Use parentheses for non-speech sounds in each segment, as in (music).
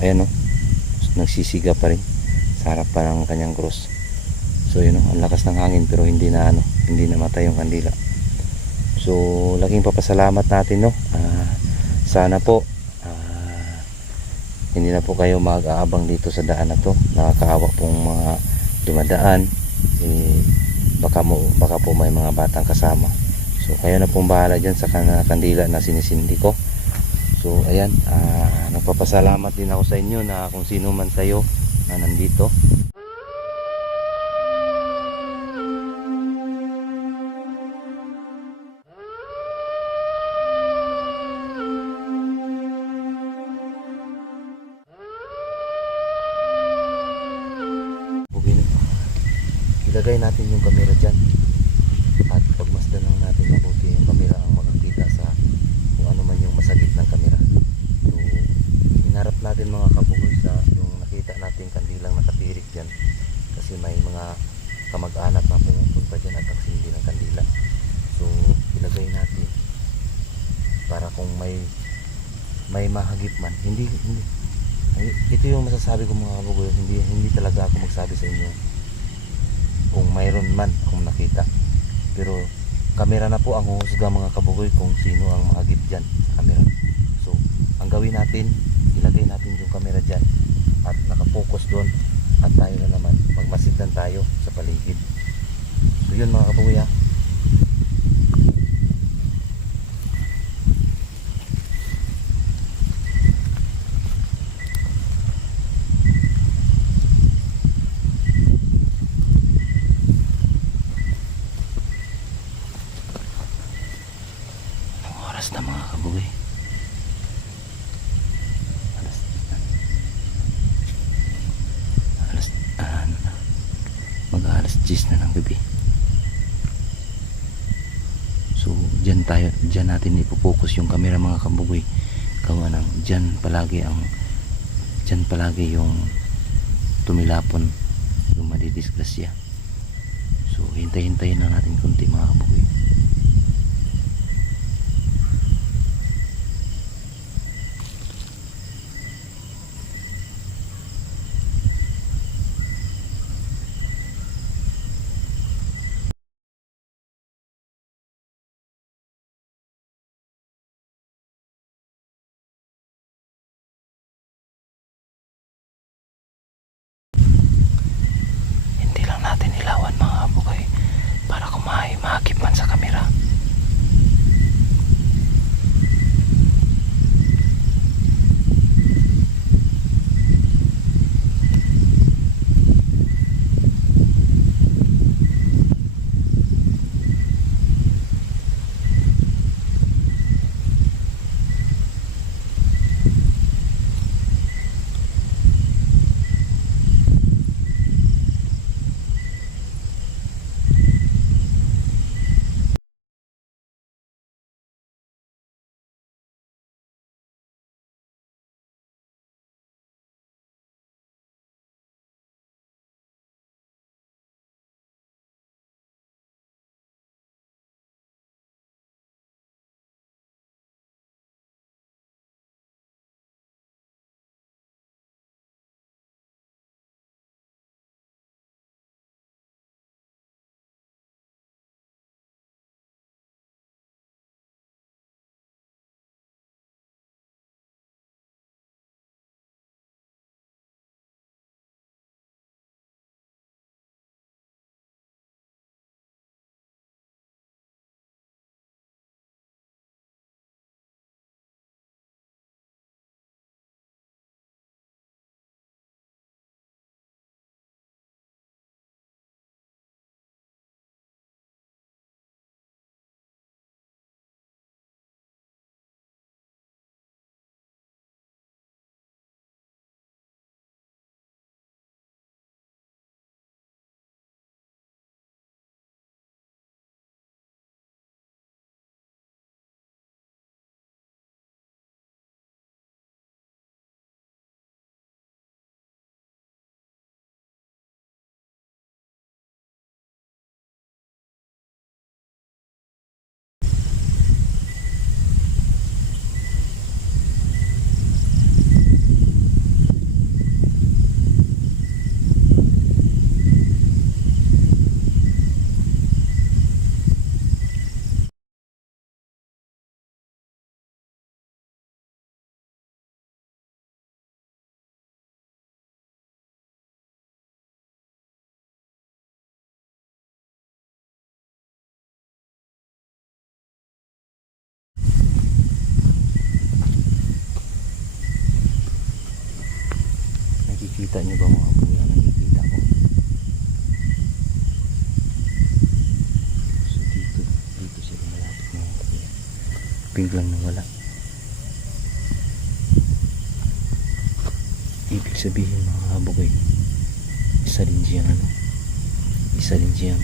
ayan o nagsisiga pa rin. Sa harap pa ng kanyang cross. So yun o ang lakas ng hangin pero hindi na ano hindi namatay yung kandila. So laking papasalamat natin no? Ah, sana po ah, hindi na po kayo mag-aabang dito sa daan na to. Nakakaawa pong mga dumadaan. Eh, baka, mo, baka po may mga batang kasama. So kayo na pong bahala dyan sa kandila na sinisindi ko so ayan ah, nagpapasalamat din ako sa inyo na kung sino man kayo na nandito. Ilagay natin yung camera dyan. At pagmasdan lang natin mabuti yung camera ang makakita sa kung ano man yung masagit ng camera. So, hinarap natin mga kabugoy sa yung nakita natin kandilang nakatirik dyan. Kasi may mga kamag-anak na pumupunta dyan at nagsindi ng kandila. So, ilagay natin para kung may may mahagip man. Hindi hindi. Ito yung masasabi ko mga kabugoy. Hindi hindi talaga ako magsabi sa inyo kung mayroon man akong nakita. Pero kamera na po ang huhusga mga kabugoy kung sino ang mahagip dyan sa kamera. So ang gawin natin ilagay natin yung kamera dyan at nakapokus doon at tayo na naman. Magmasidlan tayo sa paligid. So yun mga kabugoy ha Anong oras na mga kabugoy? Alas Alas ah, ano na? Mag alas 10 na ng gabi. So dyan tayo Dyan natin ipopokus yung camera mga kabugoy Gawa ng dyan palagi ang Dyan palagi yung Tumilapon Yung madidisgrasya. So hintay-hintayin lang natin kunti mga kabugoy Kita niyo ba mga ang nakikita ko? So dito, dito siya lumalapit mga kabugoy. Biglang nawala. Ibig sabihin mga kabugoy, isa din siyang ano, isa din siyang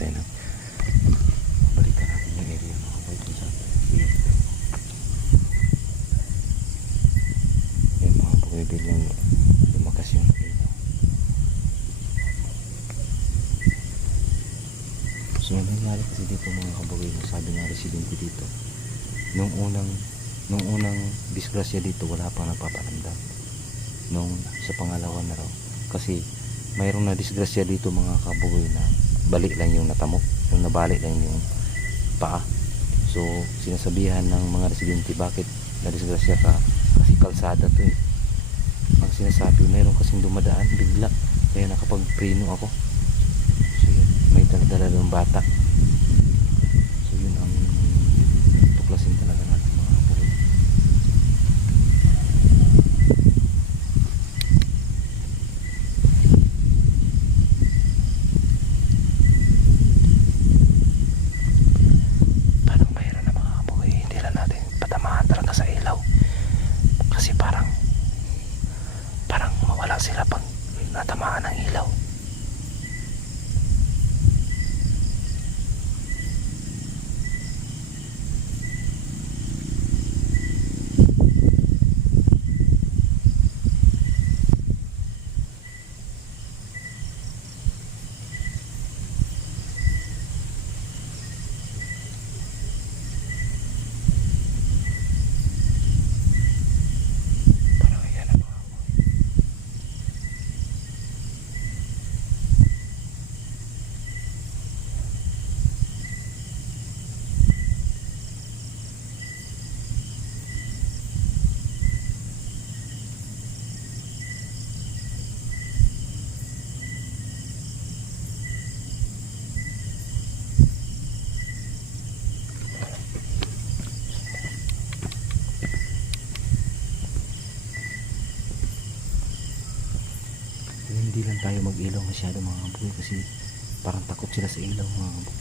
tayo nang pabalikan natin yung area mga kaboy kung saan. Yung mga kaboy yung lumakas yung ilaw so ang nangyari kasi dito mga kaboy? Sabi ng residente dito nung unang nung unang disgrasya dito wala pang napaparamdam. Nung sa pangalawa na raw. Kasi mayroong na disgrasya dito mga kabugoy na balik lang yung natamo yung nabalik lang yung paa. So sinasabihan ng mga residente bakit na disgrasya ka? Kasi kalsada to eh. Ang sinasabi mayroon kasing dumadaan bigla kaya nakapag-preno ako. So yun may taladala ng bata so yun ang tuklasin talaga natin mga kabugoy parang mayroon na mga kabugoy hindi lang natin patamaan talaga sa ilaw kasi parang parang mawala sila pag natamaan ng ilaw tayo mag-ilaw masyado mga kabugoy kasi parang takot sila sa ilaw mga kabugoy.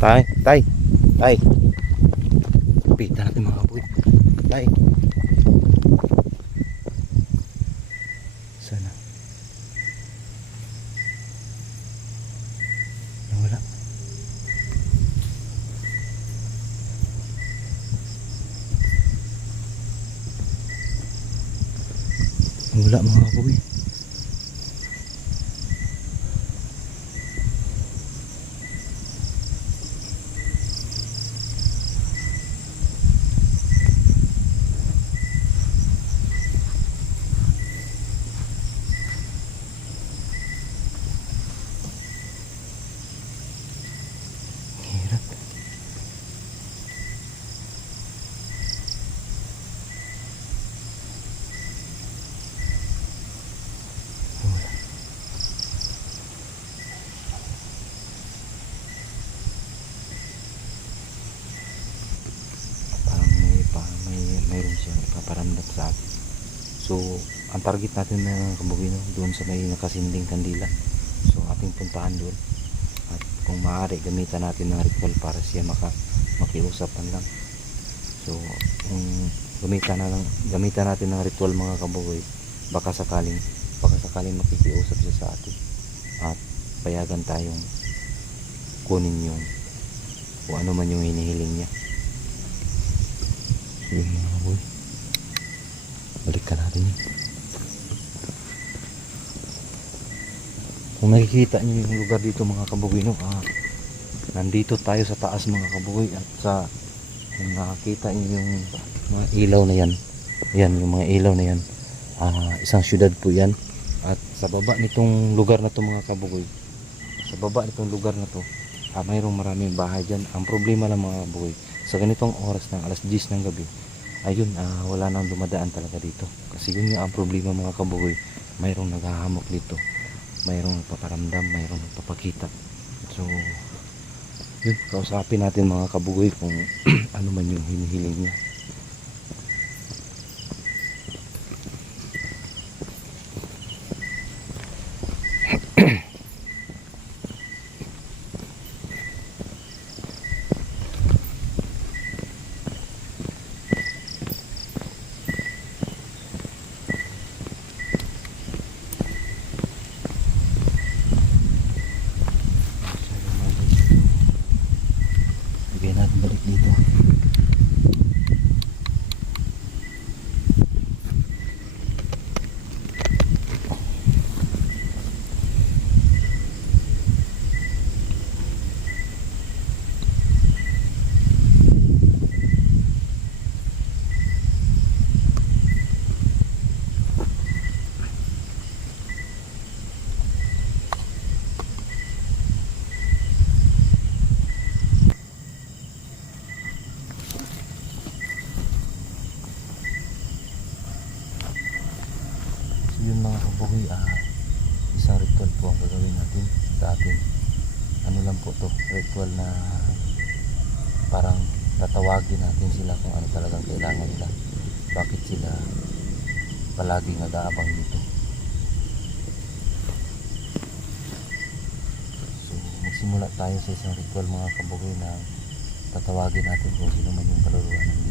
Tay, tay, tay. Pita natin mga kabugoy. Tay. Sana. Nawala. Wala mga kabugoy. Hirap. Wala. Parang may, parang may, mayroon siyang ipaparamdam sa atin. So, ang target natin na kabugino doon sa may nakasinding kandila. So, ating puntahan doon. At kung maaari, gamitan natin ng ritual para siya maka, makiusapan lang. So, kung gamitan, na lang, gamitan natin ng ritual mga kabugoy, baka sakaling, baka sakaling makikiusap siya sa atin. At payagan tayong kunin yung kung ano man yung hinihiling niya. Yun mga kabugoy. Balikan natin yun. Kung nakikita niyo yung lugar dito mga kabugoy, no? Ah, nandito tayo sa taas mga kabugoy at sa kung nakakita niyo yung mga ilaw na yan yan yung mga ilaw na yan ah, isang syudad po yan at sa baba nitong lugar na to mga kabugoy sa baba nitong lugar na to ah, mayroong maraming bahay dyan ang problema lang mga kabugoy sa ganitong oras ng alas 10 ng gabi ayun ah, wala nang dumadaan talaga dito. Kasi yun nga ang problema mga kabugoy mayroong naghahamok dito. Mayroong nagpaparamdam mayroong nagpapakita. So yun, kausapin natin mga kabugoy kung (clears throat) ano man yung hinihiling niya. nag-aabang dito. So magsimula tayo sa isang ritual mga kabugoy na tatawagin natin kung sino man yung kaluluwa ng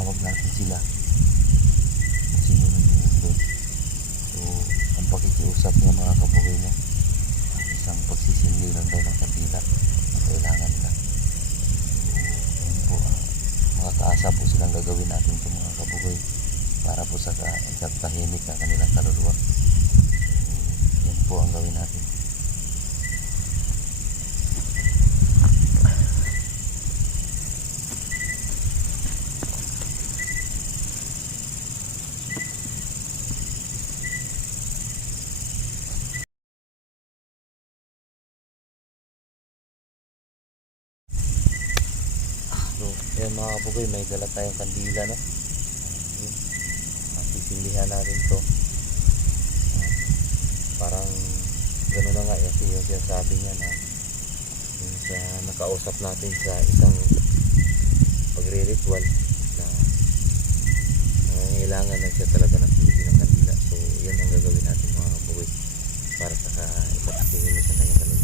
tinatawag natin sila man yung nandun. So ang pakikiusap ng mga kabugoy nyo, isang pagsisindi lang daw ng kandila na kailangan nila. So yun po, ah, mga kaasa po silang gagawin natin itong mga kabugoy para po sa ka- ikatahimik na kanilang kaluluwa. So, yan po ang gawin natin. So, ayan mga kabugoy, may dala tayong kandila, no? Ayan. Sisindihan natin to. Parang gano'n na nga, kasi yung sinasabi niya na yung sa nakausap natin sa isang pagre-ritual na nangangailangan na siya talaga ng sindi ng kandila. So, yan ang gagawin natin mga kabugoy para sa ipapakingin sa kanyang kaluluwa.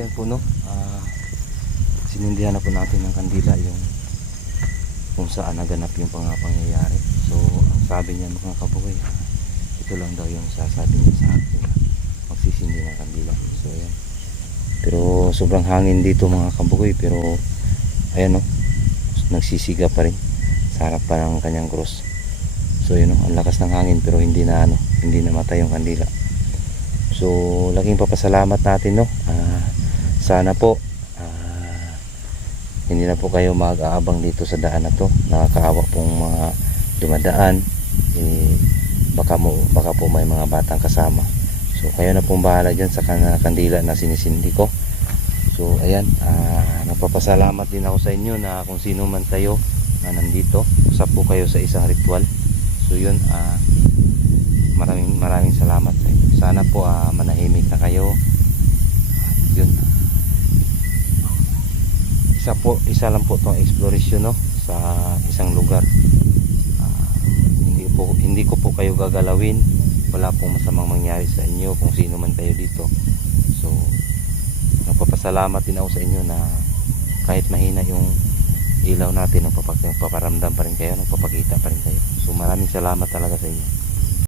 Ayan po no, ah, sinindihan na po natin ng kandila yung kung saan naganap yung mga pangyayari. So ang sabi niya mga kabuhay, ito lang daw yung sasabi niya sa akin na magsisindi ng kandila. So ayan. Pero sobrang hangin dito mga kabugoy pero ayan no, nagsisiga pa rin sa harap pa ng kanyang cross. So yun no, ang lakas ng hangin pero hindi na ano, hindi namatay yung kandila. So, laking papasalamat natin, no? Ah, sana po, ah, hindi na po kayo mag-aabang dito sa daan na to. Nakakaawa pong mga dumadaan. Eh, baka, mo, baka po may mga batang kasama. So, kayo na pong bahala dyan sa kan- kandila na sinisindi ko. So, ayan, ah, nagpapasalamat din ako sa inyo na kung sino man kayo na nandito. Usap po kayo sa isang ritual. So, yun, ah, maraming maraming salamat sa inyo. Sana po ah, manahimik na kayo. Yun. Isa po, isa lang po tong exploration no sa isang lugar. Ah, hindi po hindi ko po kayo gagalawin. Wala pong masamang mangyari sa inyo kung sino man kayo dito. So, nagpapasalamat din ako sa inyo na kahit mahina yung ilaw natin, nagpaparamdam pa rin kayo, nagpapakita pa rin kayo. So, maraming salamat talaga sa inyo.